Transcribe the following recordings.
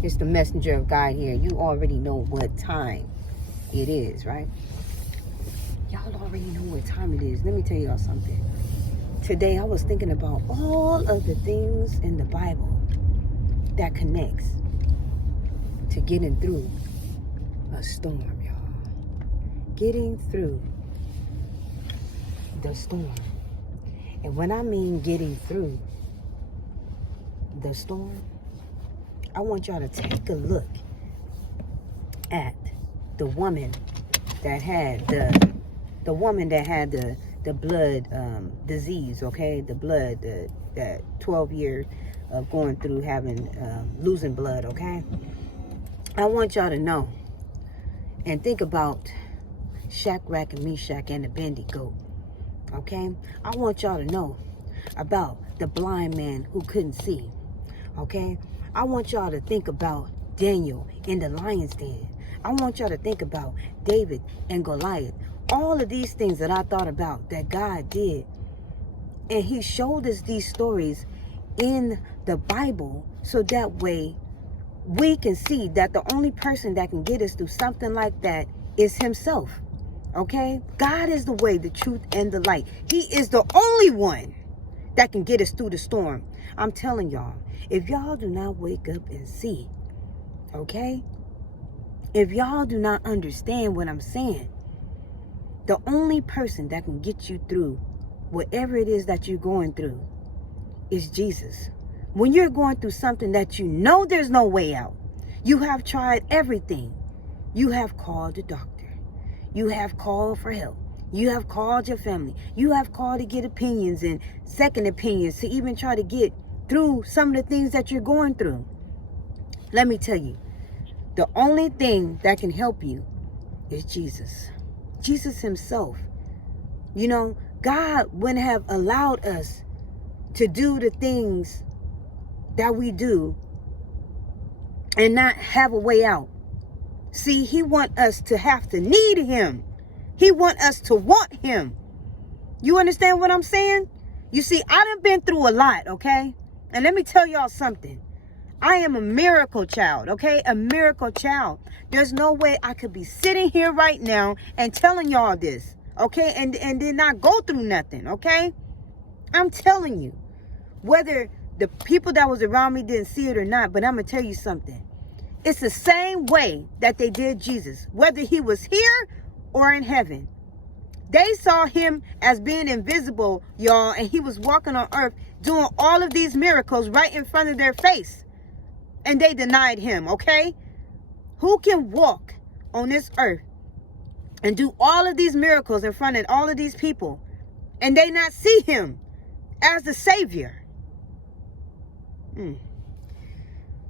It's the messenger of God here. You already know what time it is, right? Y'all already know what time it is. Let me tell y'all something. Today I was thinking about all of the things in the Bible that connects to getting through a storm, y'all. Getting through the storm. And when I mean getting through the storm, I want y'all to take a look at the woman that had the woman that had the blood disease, okay? The blood, that 12 years of going through having losing blood, okay? I want y'all to know and think about Shadrach and Meshach and Abednego, okay? I want y'all to know about the blind man who couldn't see, okay? I want y'all to think about Daniel in the lion's den. I want y'all to think about David and Goliath. All of these things that I thought about that God did. And he showed us these stories in the Bible so that way we can see that the only person that can get us through something like that is himself. Okay? God is the way, the truth, and the light. He is the only one that can get us through the storm. I'm telling y'all, if y'all do not wake up and see, okay? If y'all do not understand what I'm saying, the only person that can get you through whatever it is that you're going through is Jesus. When you're going through something that you know there's no way out, you have tried everything. You have called the doctor. You have called for help. You have called your family. You have called to get opinions and second opinions to even try to get through some of the things that you're going through. Let me tell you, the only thing that can help you is Jesus. Jesus himself. You know, God wouldn't have allowed us to do the things that we do and not have a way out. See, he wants us to have to need him. He wants us to want him. You understand what I'm saying? You see, I done been through a lot, okay? And let me tell y'all something. I am a miracle child, okay? A miracle child. There's no way I could be sitting here right now and telling y'all this, okay? And did not go through nothing, okay? I'm telling you. Whether the people that was around me didn't see it or not, but I'm going to tell you something. It's the same way that they did Jesus. Whether he was here or in heaven. They saw him as being invisible, y'all, and he was walking on earth doing all of these miracles right in front of their face. And they denied him, okay? Who can walk on this earth and do all of these miracles in front of all of these people and they not see him as the Savior?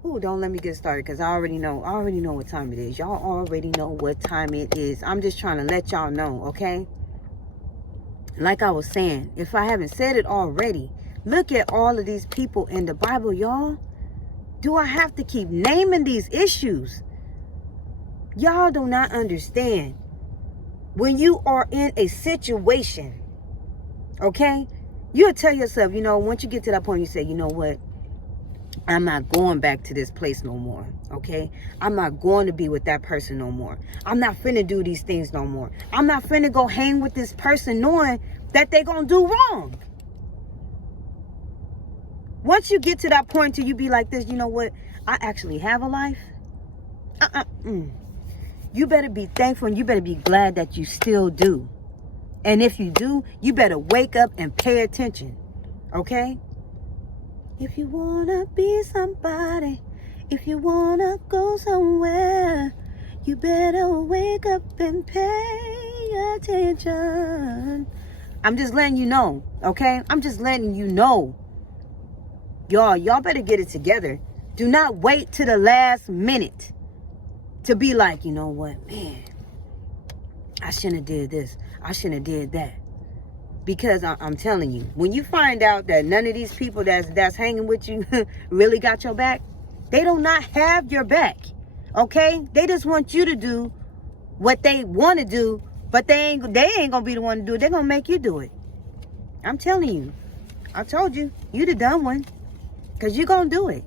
Ooh, don't let me get started because I already know what time it is. Y'all already know what time it is. I'm just trying to let y'all know, okay? Like I was saying, if I haven't said it already, look at all of these people in the Bible, y'all. Do I have to keep naming these issues? Y'all do not understand. When you are in a situation, okay, you'll tell yourself, you know, once you get to that point, you say, you know what? I'm not going back to this place no more, okay? I'm not going to be with that person no more. I'm not finna do these things no more. I'm not finna go hang with this person knowing that they gonna do wrong. Once you get to that point till you be like this, you know what? I actually have a life. You better be thankful and you better be glad that you still do. And if you do, you better wake up and pay attention, okay? If you wanna be somebody, if you wanna go somewhere, you better wake up and pay attention. I'm just letting you know, okay? I'm just letting you know. Y'all better get it together. Do not wait to the last minute to be like, you know what, man, I shouldn't have did this. I shouldn't have did that. Because I'm telling you, when you find out that none of these people that's hanging with you really got your back, they do not have your back, okay? They just want you to do what they want to do, but they ain't gonna be the one to do it. They're gonna make you do it. I'm telling you. I told you, you the dumb one, because you're gonna do it.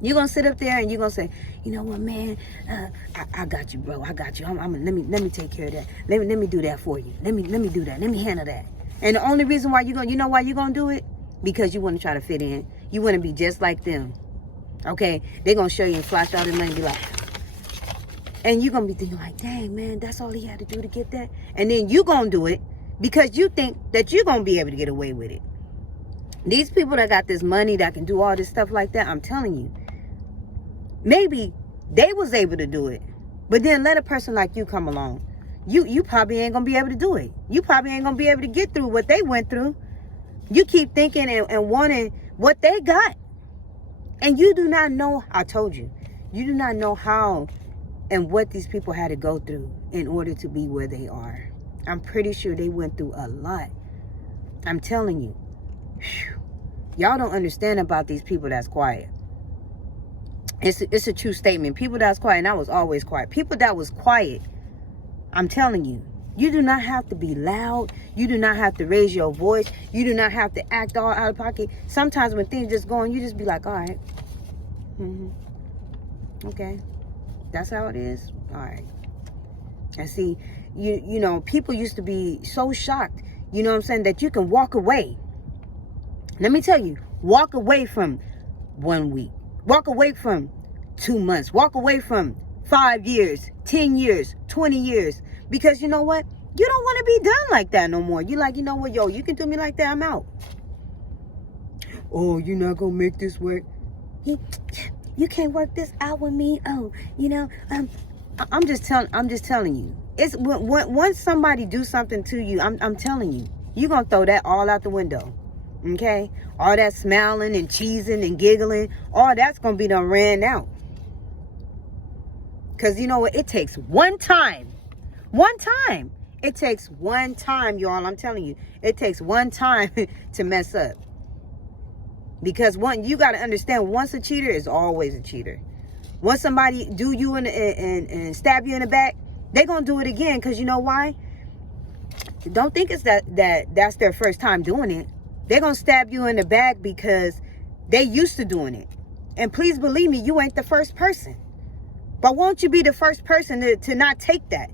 You're going to sit up there and you're going to say, you know what, man, I got you, bro. I got you. Let me take care of that. Let me do that for you. Let me do that. Let me handle that. And the only reason why you know why you're going to do it? Because you want to try to fit in. You want to be just like them. Okay? They're going to show you and flash out the money and be like, and you're going to be thinking like, dang, man, that's all he had to do to get that. And then you're going to do it because you think that you're going to be able to get away with it. These people that got this money that can do all this stuff like that, I'm telling you, maybe they was able to do it. But then let a person like you come along. You probably ain't going to be able to do it. You probably ain't going to be able to get through what they went through. You keep thinking and wanting what they got. And you do not know, I told you, you do not know how and what these people had to go through in order to be where they are. I'm pretty sure they went through a lot. I'm telling you. Y'all don't understand about these people that's quiet. It's a true statement. People that's quiet, and I was always quiet. People that was quiet, I'm telling you, you do not have to be loud. You do not have to raise your voice. You do not have to act all out of pocket. Sometimes when things just going, you just be like, all right. Okay. That's how it is? All right. And see, you know, people used to be so shocked, you know what I'm saying, that you can walk away. Let me tell you, walk away from 1 week. Walk away from 2 months. Walk away from 5 years, 10 years, 20 years. Because you know what? You don't want to be done like that no more. You like, you know what, yo, you can do me like that, I'm out. Oh, you're not going to make this work? You can't work this out with me. Oh, you know, I'm just telling you. It's once somebody do something to you, I'm telling you, you're going to throw that all out the window. Okay? All that smiling and cheesing and giggling, all that's going to be done ran out. Because you know what? It takes one time. One time. It takes one time, y'all. I'm telling you. It takes one time to mess up. Because you got to understand, once a cheater is always a cheater. Once somebody do you and stab you in the back, they're going to do it again. Because you know why? Don't think it's that's their first time doing it. They're going to stab you in the back because they used to doing it. And please believe me, you ain't the first person. But won't you be the first person to not take that?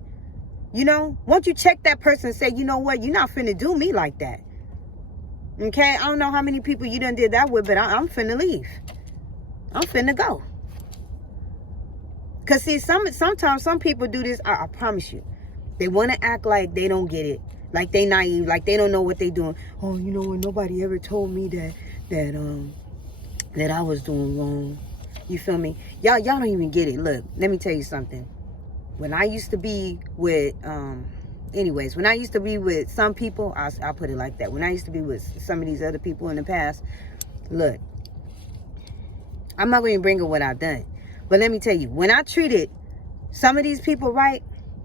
You know? Won't you check that person and say, you know what? You're not finna do me like that. Okay? I don't know how many people you done did that with, but I'm finna leave. I'm finna go. Because see, sometimes some people do this, I promise you. They want to act like they don't get it. Like they naive, like they don't know what they doing. Oh, you know what? Nobody ever told me that I was doing wrong. You feel me? Y'all don't even get it. Look, let me tell you something. When I used to be with, when I used to be with some people, I'll put it like that. When I used to be with some of these other people in the past, look, I'm not going to bring up what I've done. But let me tell you, when I treated some of these people right,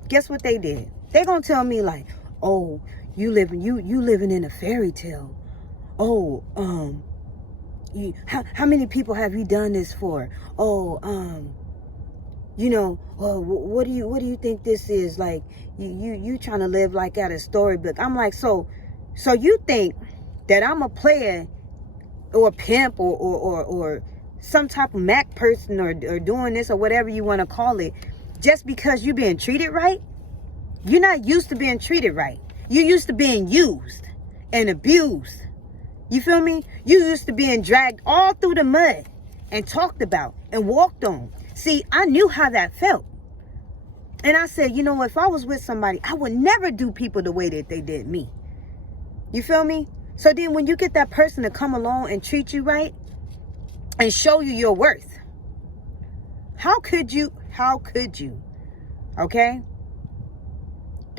guess what they did? They're going to tell me like, oh, you living in a fairy tale. Oh, how many people have you done this for? Oh, you know, what do you think this is? Like, you trying to live like at a storybook. I'm like, so you think that I'm a player or a pimp or some type of Mac person or doing this or whatever you want to call it, just because you're being treated right? You're not used to being treated right. You're used to being used and abused. You feel me? You used to being dragged all through the mud and talked about and walked on. See, I knew how that felt. And I said, you know, if I was with somebody, I would never do people the way that they did me. You feel me? So then when you get that person to come along and treat you right and show you your worth, how could you? Okay?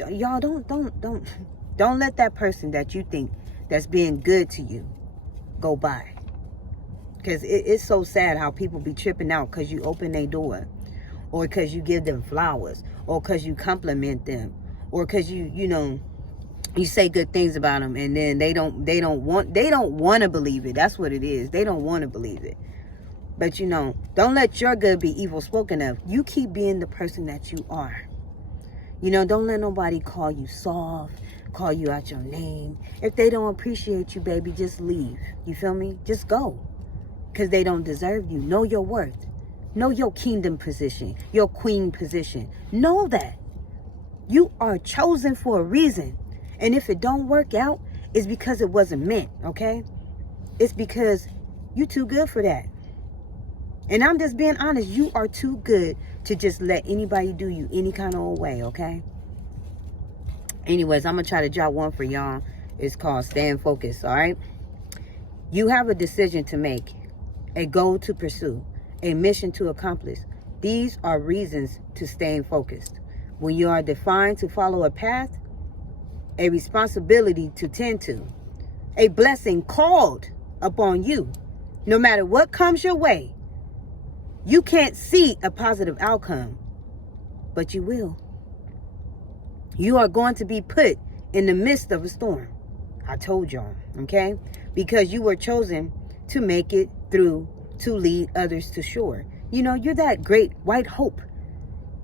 Y'all don't let that person that you think that's being good to you go by. Because it's so sad how people be tripping out because you open their door, or because you give them flowers, or because you compliment them, or because you know, you say good things about them, and then they don't want to believe it. That's what it is. They don't want to believe it. But you know, don't let your good be evil spoken of. You keep being the person that you are. You know, don't let nobody call you soft, call you out your name. If they don't appreciate you, baby, just leave. You feel me? Just go. because they don't deserve you. Know your worth. Know your kingdom position, your queen position. Know that you are chosen for a reason. And if it don't work out, it's because it wasn't meant, okay? It's because you too good for that. And I'm just being honest. You are too good to just let anybody do you any kind of old way, okay? Anyways, I'm going to try to drop one for y'all. It's called Staying Focused, all right? You have a decision to make, a goal to pursue, a mission to accomplish. These are reasons to staying focused. When you are defined to follow a path, a responsibility to tend to, a blessing called upon you, no matter what comes your way, you can't see a positive outcome, but you will. You are going to be put in the midst of a storm. I told y'all, okay? Because you were chosen to make it through, to lead others to shore. You know, you're that great white hope.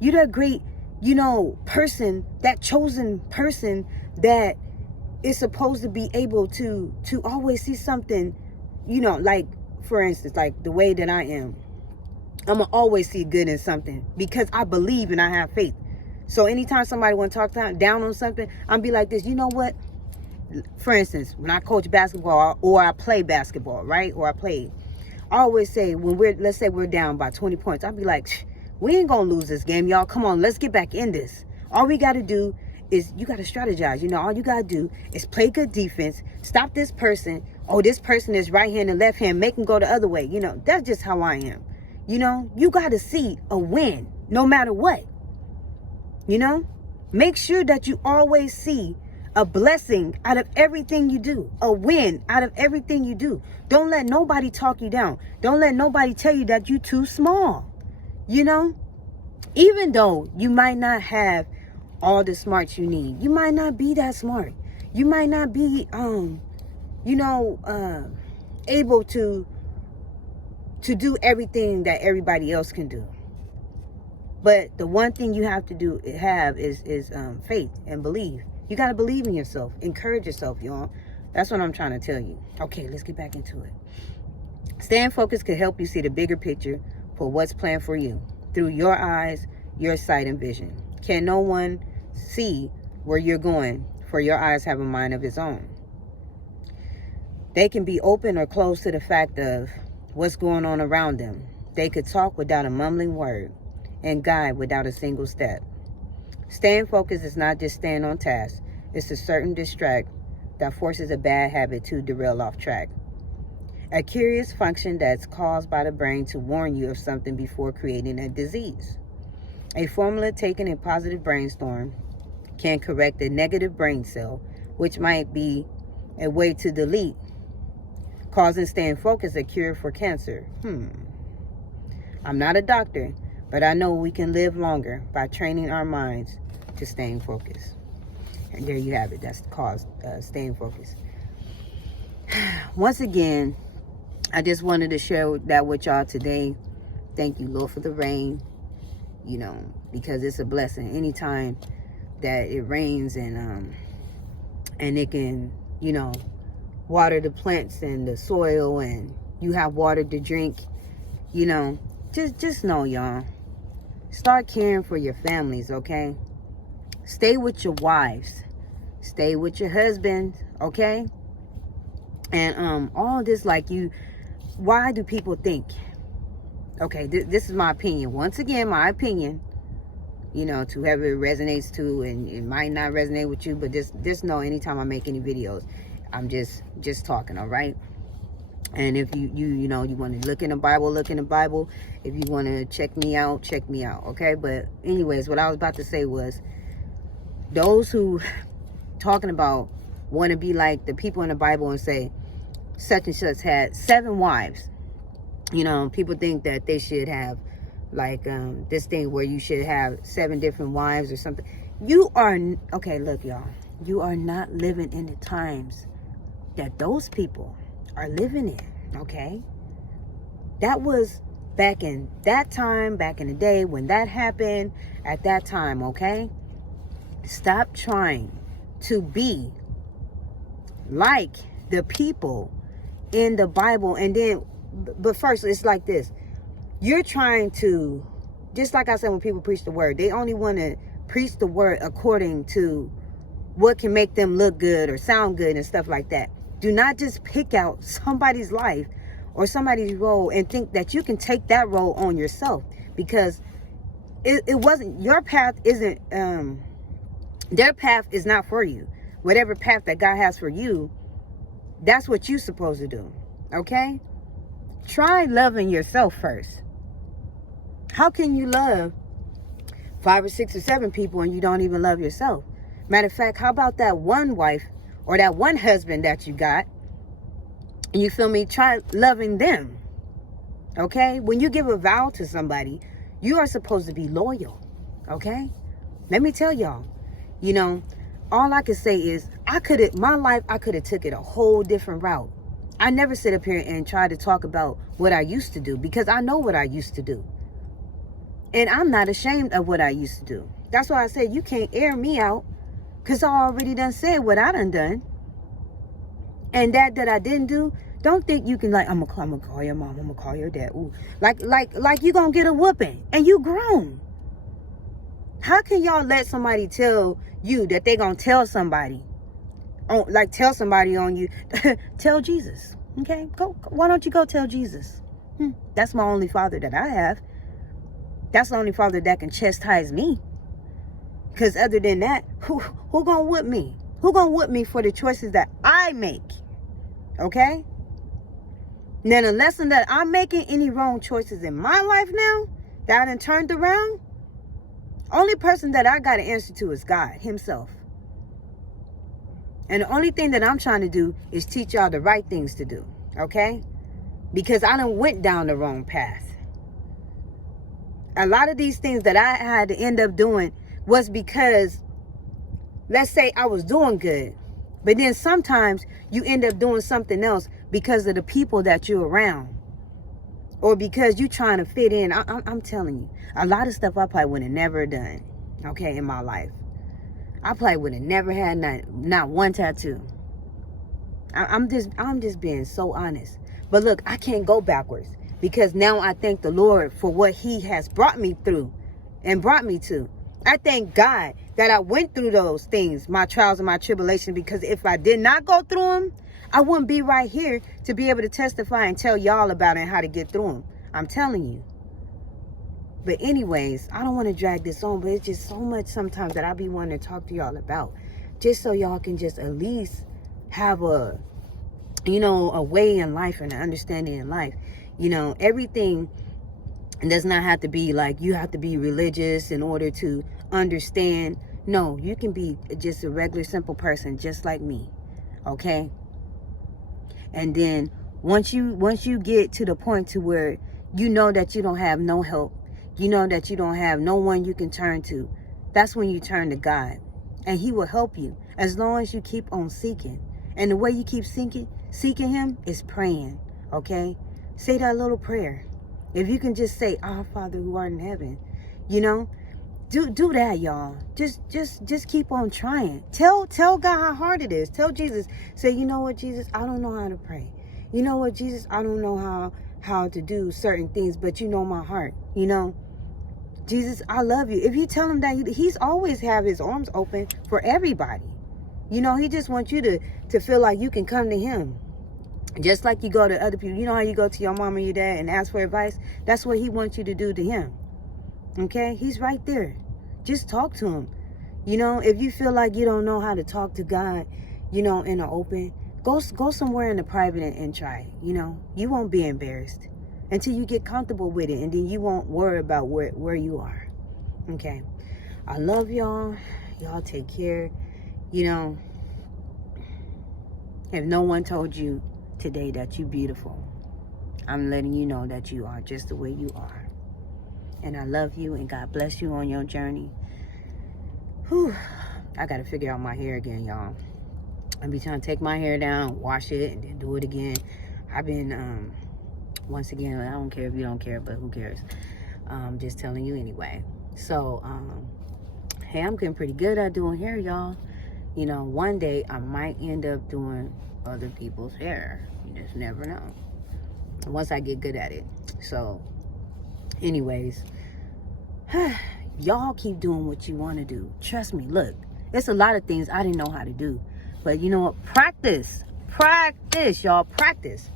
You're that great, you know, person, that chosen person that is supposed to be able to always see something, you know, like, for instance, like the way that I am. I'm going to always see good in something because I believe and I have faith. So anytime somebody want to talk down on something, I'll be like this, you know what? For instance, when I coach basketball or I play basketball, right? Or I play, I always say let's say we're down by 20 points. I'll be like, we ain't going to lose this game, y'all. Come on, let's get back in this. All we got to do is you got to strategize. You know, all you got to do is play good defense. Stop this person. Oh, this person is right hand and left hand. Make them go the other way. You know, that's just how I am. You know, you got to see a win no matter what. You know, make sure that you always see a blessing out of everything you do, a win out of everything you do. Don't let nobody talk you down. Don't let nobody tell you that you're too small. You know, even though you might not have all the smarts you need, you might not be that smart. You might not be, able to do everything that everybody else can do. But the one thing you have to have is faith and believe. You got to believe in yourself. Encourage yourself, y'all. That's what I'm trying to tell you. Okay, let's get back into it. Staying focused can help you see the bigger picture for what's planned for you through your eyes, your sight and vision. Can no one see where you're going, for your eyes have a mind of its own? They can be open or closed to the fact of what's going on around them. They could talk without a mumbling word and guide without a single step. Staying focused is not just staying on task. It's a certain distract that forces a bad habit to derail off track. A curious function that's caused by the brain to warn you of something before creating a disease. A formula taken in positive brainstorm can correct a negative brain cell, which might be a way to delete, causing staying focused a cure for cancer. I'm not a doctor, but I know we can live longer by training our minds to staying focused. And there you have it. That's called staying focused. Once again, I just wanted to share that with y'all today. Thank you, Lord, for the rain. You know, because it's a blessing. Anytime that it rains and it can, you know, water the plants and the soil, and you have water to drink, you know, just know, y'all, start caring for your families, okay? Stay with your wives, stay with your husband, okay? And all this, like, why do people think, okay, this is my opinion, once again, my opinion, you know, to whoever it resonates to, and it might not resonate with you, but just know, anytime I make any videos, I'm just talking, all right? And if you know, you want to look in the Bible, look in the Bible. If you want to check me out, okay? But anyways, what I was about to say was, those who talking about want to be like the people in the Bible and say such and such had 7 wives. You know, people think that they should have like this thing where you should have 7 different wives or something. You are, okay, look, y'all, you are not living in the times that those people are living in, okay? That was back in that time, back in the day when that happened, at that time, okay? Stop trying to be like the people in the Bible, and then but first, it's like this. You're trying to, just like I said, when people preach the word, they only want to preach the word according to what can make them look good or sound good and stuff like that. Do not just pick out somebody's life or somebody's role and think that you can take that role on yourself, because it wasn't, your path isn't, their path is not for you. Whatever path that God has for you, that's what you're supposed to do. Okay? Try loving yourself first. How can you love 5 or 6 or 7 people and you don't even love yourself? Matter of fact, how about that one wife or that one husband that you got? And you feel me? Try loving them. Okay? When you give a vow to somebody, you are supposed to be loyal. Okay? Let me tell y'all, you know, all I can say is I could have took it a whole different route. I never sit up here and try to talk about what I used to do, because I know what I used to do. And I'm not ashamed of what I used to do. That's why I said you can't air me out, because I already done said what I done. And that I didn't do, don't think you can, like, I'm gonna call your mom, I'm gonna call your dad. Ooh, like you gonna get a whooping and you grown. How can y'all let somebody tell you that they gonna tell somebody, tell somebody on you? Tell Jesus, okay? Go. Why don't you go tell Jesus? That's my only father that I have. That's the only father that can chastise me. Because other than that, who gonna whip me? Who gonna whip me for the choices that I make? Okay? Now, the lesson that I'm making any wrong choices in my life now, that I done turned around, only person that I got to answer to is God himself. And the only thing that I'm trying to do is teach y'all the right things to do. Okay? Because I done went down the wrong path. A lot of these things that I had to end up doing was because, let's say I was doing good, but then sometimes you end up doing something else because of the people that you're around, or because you're trying to fit in. I'm telling you, a lot of stuff I probably would have never done, okay, in my life. I probably would have never had not one tattoo. I'm just being so honest. But look, I can't go backwards, because now I thank the Lord for what he has brought me through and brought me to. I thank God that I went through those things, my trials and my tribulations, because if I did not go through them, I wouldn't be right here to be able to testify and tell y'all about it and how to get through them. I'm telling you. But anyways, I don't want to drag this on, but it's just so much sometimes that I be wanting to talk to y'all about, just so y'all can just at least have a way in life and an understanding in life. You know, everything does not have to be like you have to be religious in order to understand. No, you can be just a regular, simple person just like me. Okay? And then once you get to the point to where you know that you don't have no help, you know that you don't have no one you can turn to, that's when you turn to God. And he will help you as long as you keep on seeking. And the way you keep seeking him is praying. Okay? Say that little prayer. If you can just say, "Our Father who art in heaven," you know, do that, y'all. Just keep on trying. Tell God how hard it is. Tell Jesus. Say, "You know what, Jesus? I don't know how to pray. You know what, Jesus? I don't know how to do certain things, but you know my heart. You know, Jesus, I love you." If you tell him that, he's always have his arms open for everybody. You know, he just wants you to feel like you can come to him. Just like you go to other people. You know how you go to your mom or your dad and ask for advice? That's what he wants you to do to him. Okay? He's right there. Just talk to him. You know, if you feel like you don't know how to talk to God, you know, in the open, go somewhere in the private and try it. You know, you won't be embarrassed until you get comfortable with it, and then you won't worry about where you are. Okay? I love y'all. Y'all take care. You know, if no one told you today that you're beautiful, I'm letting you know that you are just the way you are. And I love you, and God bless you on your journey. Whew. I got to figure out my hair again, y'all. I'll be trying to take my hair down, wash it, and then do it again. I've been, once again, I don't care if you don't care, but who cares? Just telling you anyway. So, hey, I'm getting pretty good at doing hair, y'all. You know, one day I might end up doing other people's hair. You just never know. once I get good at it. So anyways, y'all keep doing what you want to do. Trust me. Look, it's a lot of things I didn't know how to do, but you know what? Practice, y'all, practice.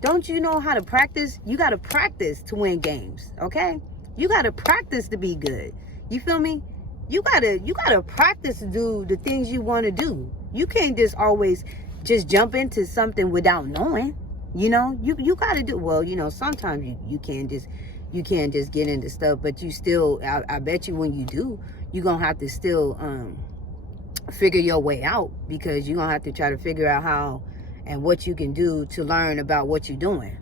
Don't you know how to practice? You got to practice to win games, okay? You got to practice to be good. You feel me? You gotta practice to do the things you want to do. You can't just always just jump into something without knowing. You know, you gotta do, well, you know, sometimes you can't just get into stuff, but you still, I bet you when you do, you're gonna have to still figure your way out, because you're gonna have to try to figure out how and what you can do to learn about what you're doing.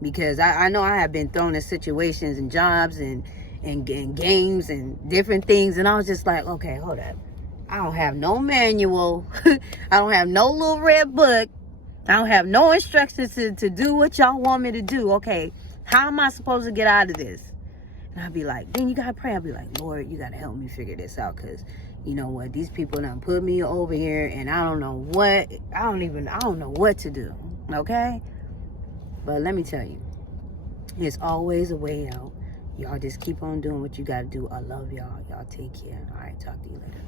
Because I know I have been thrown in situations and jobs and games and different things, and I was just like, okay, hold up. I don't have no manual. I don't have no little red book. I don't have no instructions to do what y'all want me to do. Okay, how am I supposed to get out of this? And I'd be like, then you gotta pray. I'd be like, Lord, you gotta help me figure this out, because you know what, these people done put me over here, and I don't know what to do. Okay, but let me tell you, there's always a way out. Y'all just keep on doing what you gotta do. I love y'all. Y'all take care. All right, talk to you later.